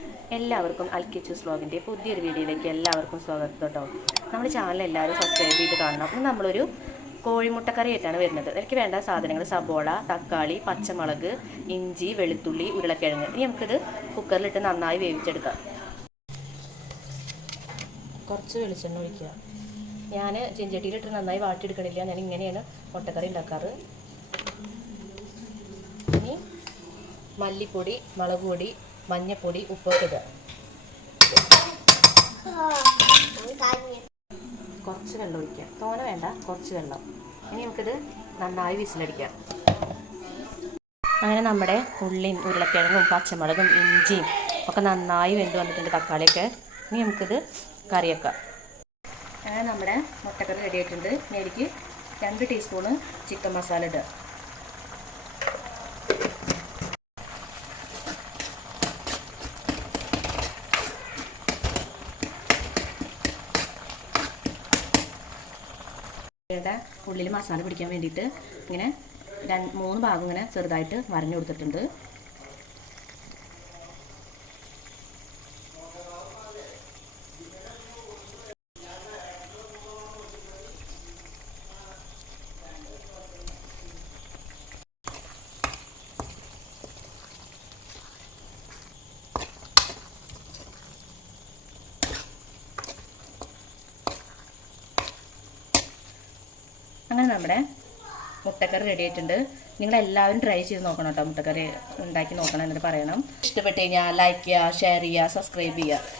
എല്ലാവർക്കും അൽക്കിച്ചൂസ് വ്ലോഗിൻ്റെ പുതിയൊരു വീഡിയോയിലേക്ക് എല്ലാവർക്കും സ്വാഗതം കേട്ടോ. നമ്മുടെ ചാനൽ എല്ലാവരും സബ്സ്ക്രൈബ് ചെയ്ത് കാണണം. ഇന്ന് നമ്മളൊരു കോഴിമുട്ടക്കറി ആയിട്ടാണ് വരുന്നത്. എനിക്ക് വേണ്ട സാധനങ്ങൾ സബോള, തക്കാളി, പച്ചമുളക്, ഇഞ്ചി, വെളുത്തുള്ളി, ഉരുളക്കിഴങ്ങ്. ഇനി നമുക്കിത് കുക്കറിലിട്ട് നന്നായി വേവിച്ചെടുക്കാം. കുറച്ച് വെളിച്ചെണ്ണ ഒഴിക്കുക. ഞാൻ ചെഞ്ചട്ടിയിലിട്ട് നന്നായി വാട്ടിയെടുക്കണില്ല. ഞാൻ ഇങ്ങനെയാണ് മുട്ടക്കറി ഉണ്ടാക്കാറ്. ഇനി മല്ലിപ്പൊടി, മുളക് പൊടി, മഞ്ഞപ്പൊടി, ഉപ്പൊക്കെ ഇടുക. കുറച്ച് വെള്ളം ഒഴിക്കുക. തോനെ വേണ്ട, കുറച്ച് വെള്ളം. ഇനി നമുക്കിത് നന്നായി വിസിലടിക്കാം. അങ്ങനെ നമ്മുടെ ഉള്ളിയും ഉരുളക്കിഴങ്ങും പച്ചമുളകും ഇഞ്ചിയും ഒക്കെ നന്നായി വെന്ത് വന്നിട്ടുണ്ട്, തക്കാളിയൊക്കെ. ഇനി നമുക്കിത് കറി വെക്കാം. അങ്ങനെ നമ്മുടെ മുട്ടക്കറി റെഡി ആയിട്ടുണ്ട്. ഇനി എനിക്ക് 2 ടീസ്പൂണ് ചിക്കൻ മസാല ഇടുക. ഉള്ളിൽ മസാല പിടിക്കാൻ വേണ്ടിയിട്ട് ഇങ്ങനെ 3 ഭാഗം ഇങ്ങനെ ചെറുതായിട്ട് വരഞ്ഞു കൊടുത്തിട്ടുണ്ട്. അങ്ങനെ നമ്മുടെ മുട്ടക്കറി റെഡി ആയിട്ടുണ്ട്. നിങ്ങളെല്ലാവരും ട്രൈ ചെയ്ത് നോക്കണം കേട്ടോ. മുട്ടക്കറി ഉണ്ടാക്കി നോക്കണം എന്നിട്ട് പറയണം. ഇഷ്ടപ്പെട്ട് കഴിഞ്ഞാൽ ലൈക്ക് ചെയ്യുക, ഷെയർ ചെയ്യുക, സബ്സ്ക്രൈബ് ചെയ്യുക.